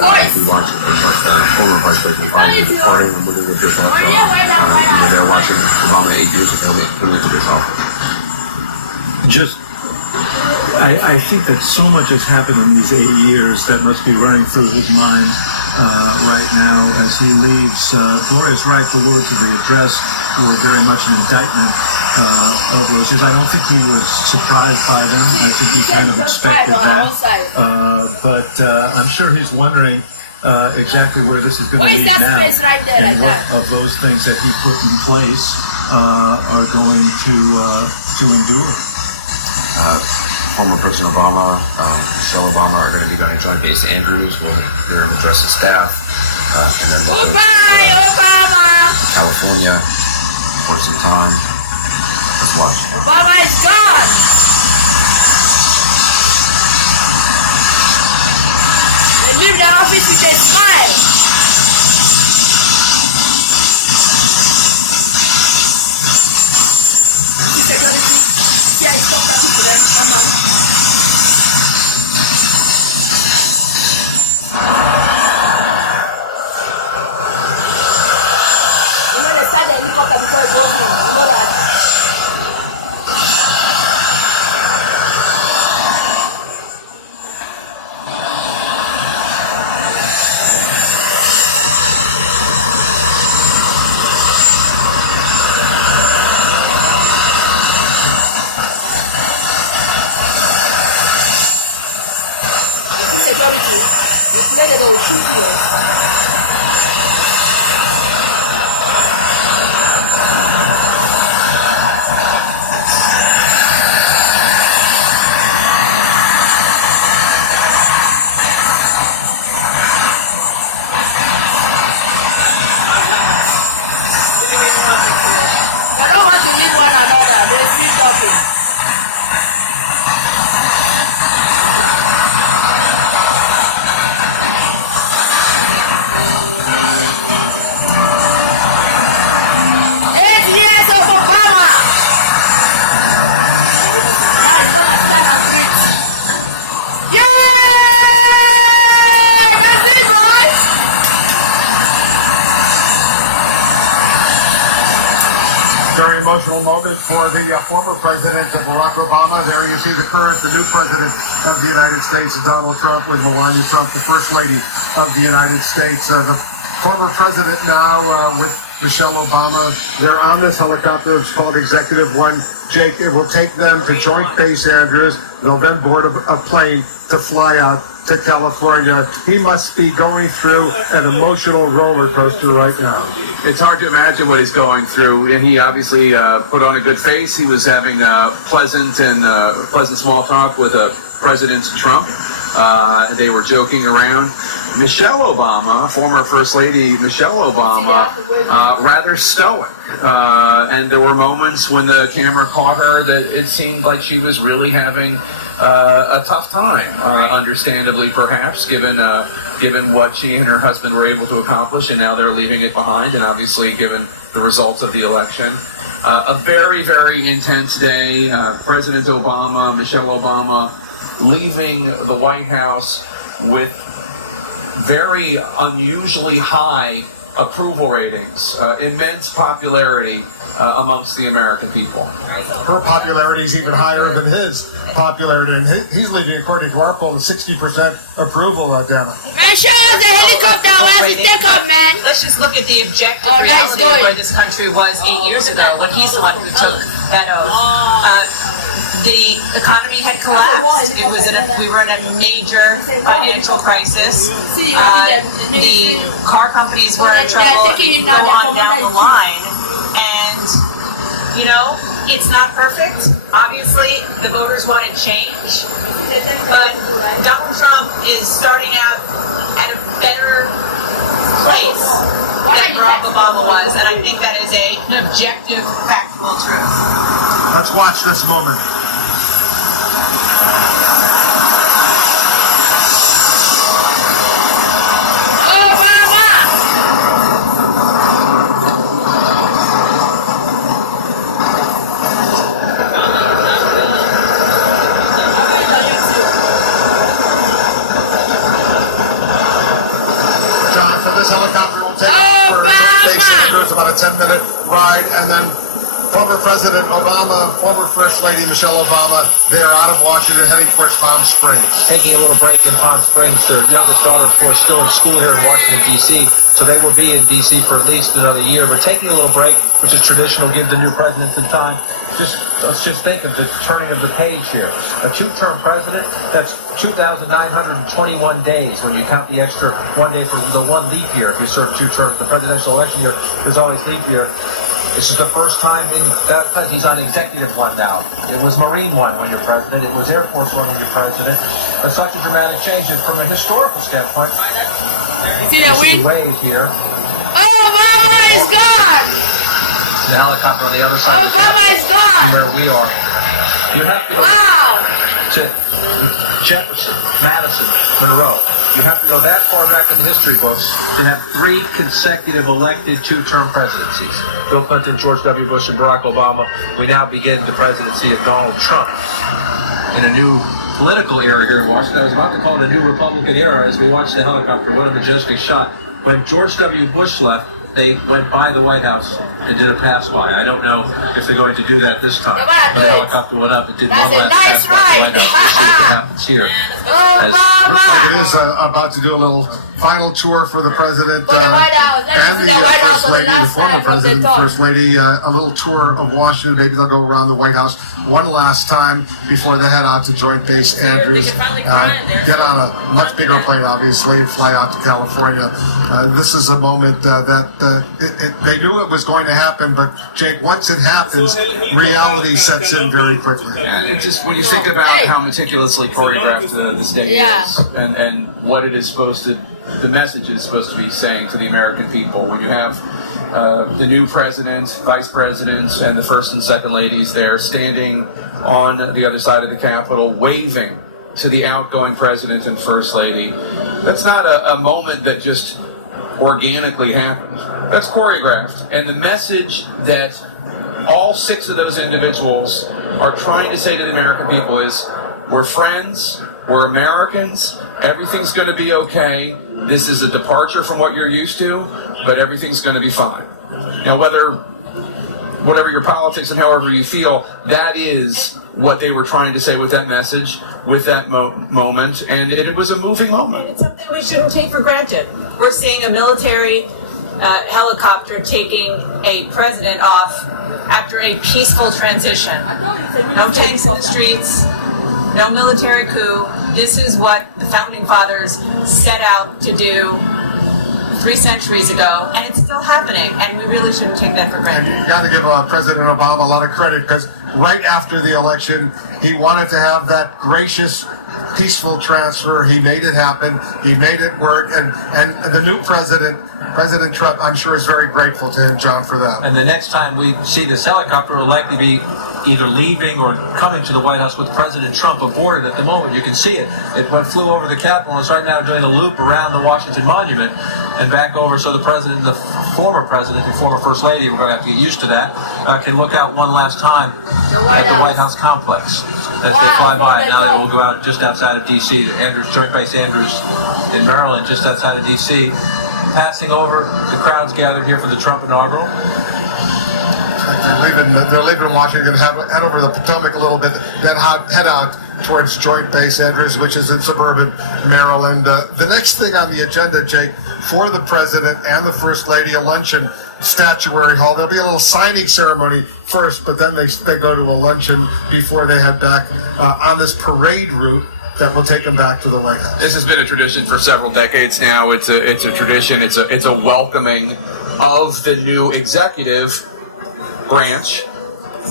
We watched former Vice President Biden departing and moving with this also. We were there watching Obama 8 years ago coming into this office. I think that so much has happened in these 8 years that must be running through his mind right now as he leaves. Gloria's right, the words of the address were very much an indictment of those years. I don't think he was surprised by them. I think he kind of expected that. But I'm sure he's wondering exactly where this is going to lead now and what of those things that he put in place are going to endure. Former President Obama, Michelle Obama are going to be going to joint base Andrews. We'll hear him address the staff. And then we'll go to California for some time. Let's watch. Obama is gone! They leave the office with a smile. Emotional moment for the former president, Barack Obama. There you see the new president of the United States, Donald Trump, with Melania Trump, the first lady of the United States. The former president now with Michelle Obama. They're on this helicopter. It's called Executive One. Jake, it will take them to Joint Base Andrews. They'll then board a plane to fly out to California. He must be going through an emotional roller coaster right now. It's hard to imagine what he's going through, and he obviously put on a good face. He was having pleasant small talk with President Trump. They were joking around. Michelle Obama, former First Lady Michelle Obama, rather stoic. And there were moments when the camera caught her that it seemed like she was really having a tough time, understandably perhaps, given what she and her husband were able to accomplish, and now they're leaving it behind, and obviously given the results of the election. A very, very intense day. President Obama, Michelle Obama, leaving the White House with very unusually high approval ratings, immense popularity amongst the American people. Her popularity is even higher than his popularity, and he's leaving, according to our poll, 60% approval, Dana. Man, show us the helicopter. Where's the takeoff, man? Let's just look at the objective reality of where this country was 8 years ago when he's the one who took that oath. The economy had collapsed. We were in a major financial crisis. The car companies were in trouble. Go on down the line, and it's not perfect. Obviously, the voters wanted change, but Donald Trump is starting out at a better place than Barack Obama was, and I think that is an objective, factual truth. Let's watch this moment. helicopter will take off for Base Andrews, about a 10-minute ride, and then former President Obama, former First Lady Michelle Obama, they are out of Washington heading towards Palm Springs. Taking a little break in Palm Springs. Their youngest daughter, of course, still in school here in Washington, D.C., so they will be in D.C. for at least another year. But taking a little break, which is traditional, give the new president some time. Let's just think of the turning of the page here. A two-term president, that's 2,921 days when you count the extra 1 day for the one leap year. If you serve 2 terms, the presidential election year, there's always leap year. This is the first time he's on executive one now. It was Marine one when you're president. It was Air Force one when you're president. But such a dramatic change. And from a historical standpoint, See that the wind? wave here. Obama is gone! The helicopter on the other side of the Obama is gone! where we are. You have to go Wow! to Jefferson, Madison, Monroe. You have to go that far back in the history books to have 3 consecutive elected 2-term presidencies. Bill Clinton, George W. Bush, and Barack Obama. We now begin the presidency of Donald Trump in a new political era here in Washington. I was about to call it a new Republican era as we watched the helicopter. What a majestic shot. When George W. Bush left, they went by the White House and did a pass-by. I don't know if they're going to do that this time. When the helicopter went up, it did That's one a last nice pass by the White ride. House. We'll see what happens here. Obama! It is about to do a little final tour for the president For the White House. and the The White House First on the Lady, the last former time of the president and talk. First Lady, a little tour of Washington. Maybe they'll go around the White House one last time before they head out to Joint Base Andrews. Get on a much bigger plane, obviously, and fly out to California. This is a moment that they knew it was going to happen, but Jake, once it happens, reality sets in very quickly. And it just when you think about how meticulously choreographed this day is, and what it is supposed to, the message it's supposed to be saying to the American people, when you have the new president, vice presidents, and the first and second ladies there standing on the other side of the Capitol, waving to the outgoing president and first lady, that's not a moment that just organically happened. That's choreographed. And the message that all 6 of those individuals are trying to say to the American people is, we're friends, we're Americans, everything's going to be okay. This is a departure from what you're used to, but everything's going to be fine. Now, whatever your politics and however you feel, that is what they were trying to say with that message, with that moment, and it was a moving moment. It's something we shouldn't take for granted. We're seeing a military helicopter taking a president off after a peaceful transition. No tanks in the streets, no military coup. This is what the Founding Fathers set out to do 3 centuries ago, and it's still happening, and we really shouldn't take that for And granted. you got to give President Obama a lot of credit, because right after the election, he wanted to have that gracious, peaceful transfer. He made it happen. He made it work. And the new president, President Trump, I'm sure is very grateful to him, John, for that. And the next time we see this helicopter, will likely be either leaving or coming to the White House with President Trump aboard it. At the moment, you can see it. It flew over the Capitol and it's right now doing a loop around the Washington Monument and back over, so the president, the former president and former First Lady, we're going to have to get used to that, can look out one last time at the White House complex as they fly by. Now they will go out just outside of D.C., Joint Base Andrews in Maryland, just outside of D.C., passing over the crowds gathered here for the Trump inaugural. They're leaving Washington, head over the Potomac a little bit, then head out towards Joint Base Andrews, which is in suburban Maryland. The next thing on the agenda, Jake, for the president and the first lady, a luncheon, Statuary Hall. There'll be a little signing ceremony first, but then they go to a luncheon before they head back on this parade route that will take them back to the White House. This has been a tradition for several decades now. It's a tradition. It's a welcoming of the new executive branch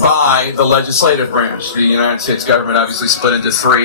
by the legislative branch. The United States government obviously split into 3.